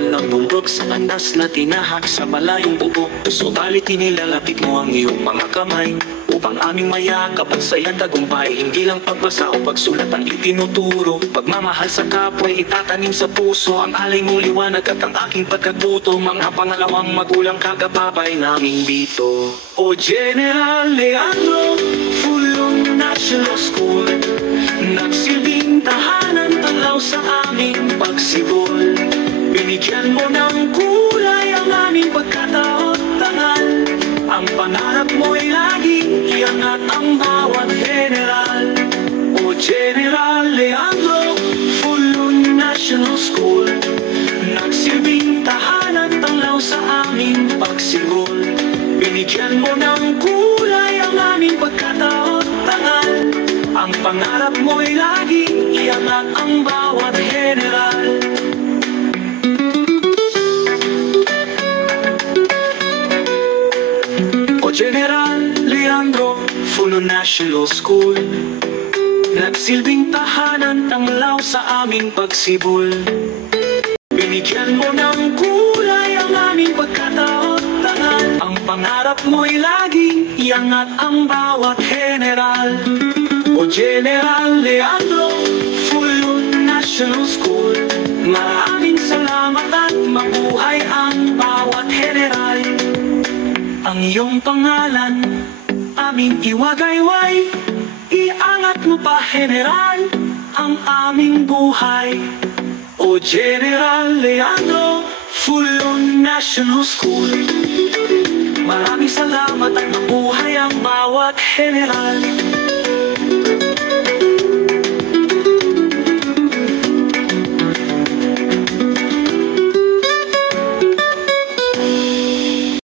Ng bundok sa landas na tinahak sa malayong bubok. Subalit inilalapit mo ang iyong mga kamay upang aming mayakap at sayang tagumpay. Hindi lang pagbasa o pagsulat ang itinuturo, pagmamahal sa kapwa'y itatanim sa puso. Ang alay mong liwanag at ang aking pagkatuto, mga pangalawang magulang kagababay naming bito. O General Leandro Fulon National School, nagsilbing tahanan tanglaw sa aming pagsibol. Binigyan mo ng kulay ang aming pagkataot-tangal. Ang pangarap mo'y laging iangat ang bawat general. O General Leandro Fulon National School, nagsilbing tahanan tanglaw sa aming pagsibol. Binigyan mo ng kulay ang aming pagkataot-tangal. Ang pangarap mo'y laging iangat ang bawat general. General Leandro Fulon National School, nagsilbing tahanan tanglaw sa aming pagsibol. Binigyan mo ng kulay ang aming pagkataot-tangal. Ang pangarap mo'y laging iangat ang bawat general. O General Leandro Fulon National School, maraming salamat at mabuhay ang bawat general. Ang iyong pangalan, aming iwagayway, iangat mo pa general, ang aming buhay. O General Leandro Fulon National School, maraming salamat at mabuhay ang bawat general.